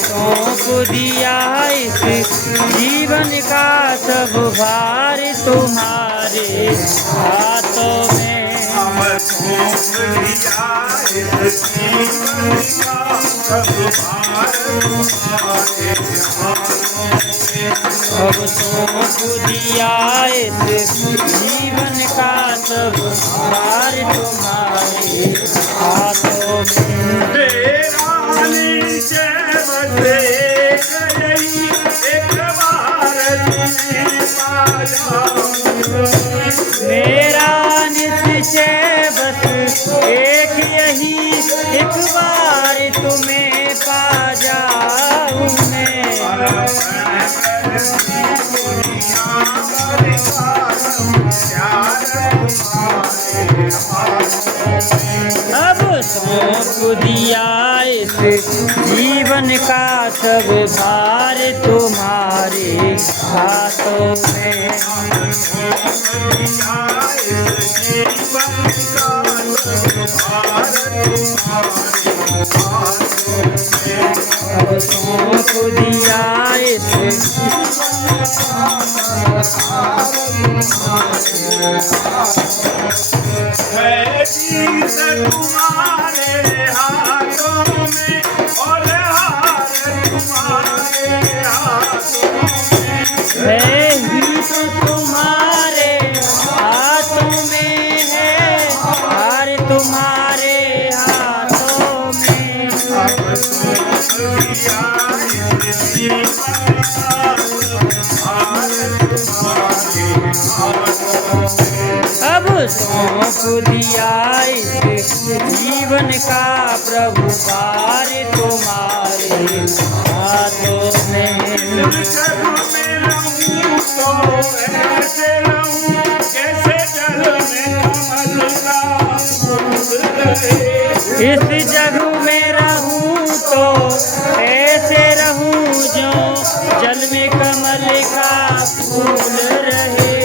सौंप दिया इस जीवन का सब भार तुम्हारे हाथों में। सौंप दिया इस जीवन का सब भार तुम्हारे हाथों में। अब सौंप दिया इस जीवन का सब भार तुम्हारे हाथों में। तेरा नीचे बस एक बार तुम्हें पा जाऊं। मेरा निश्चय बस एक यही, एक बार तुम्हें पा जाऊं मैं। अब सौंप दिया इस जीवन का सब भार तुम्हारे हाथों में। अब सौंप दिया इस है जीत तुम्हारे हाथों में और हार तुम्हारे हाथों में। है ही तो तुम्हारे हाथों में है, हार तुम्हारे हाथों में। अब सौंप दिया इस जीवन का हार तुम्हारे हाथों में। अब सौंप दिया इस जीवन का प्रभु भार तुम्हारे हाथों में। जग में रहूं तो ऐसे रहूं जैसे जल में कमल का फूल रहे। इस जग में रहूं तो ऐसे रहूं जो जल में कमल का फूल रहे।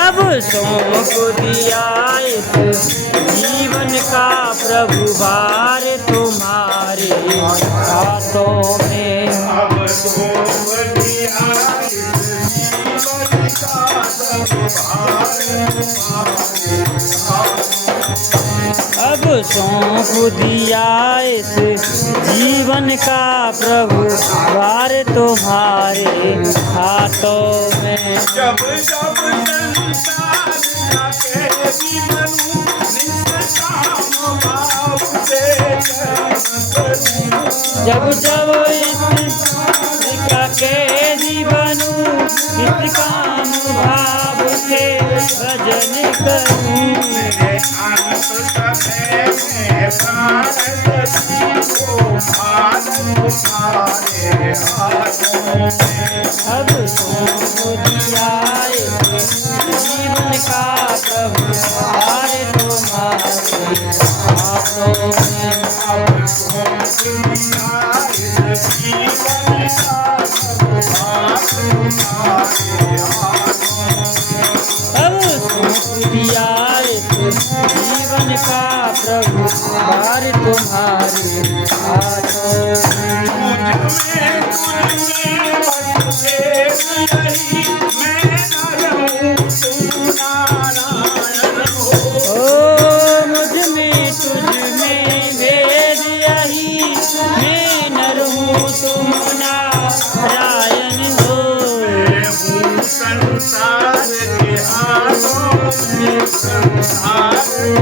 अब सौंप दिया इस जीवन का प्रभु भार तुम्हारे हाथों में। अब सौंप दिया इस जीवन का सब भार तुम्हारे अब सौंप दिया इस जीवन का प्रभु भार तुम्हारे हाथों में। जब जब संसार का कैदी बनूं निष्काम भाव से जब जब इस का कैदी बनूं, इस काम भाव से भजन करूं। अंत समय में भारत को भारत तुम्हारे हाथों में। अब सौंप दिया इस जीवन का प्रभु भार तुम्हारे हाथों में। अब सौंप दिया इस जीवन का सब भार तुम्हारे हाथों में। अब सौंप दिया इस जीवन का प्रभु भार तुम्हारे हाथों में। मुझ में बस एक यही मैं न रहूं तुम नारायण हो। ओ मुझ में तुझ में भेद यही, मैं न रहूं तुम नारायण हो। मैं हूँ संसार के हाथों में, संसार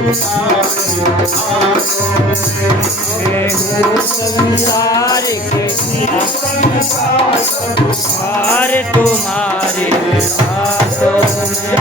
तुम्हारे हाथों में। मैं हूँ संसार के भार तुम्हारे हाथों में।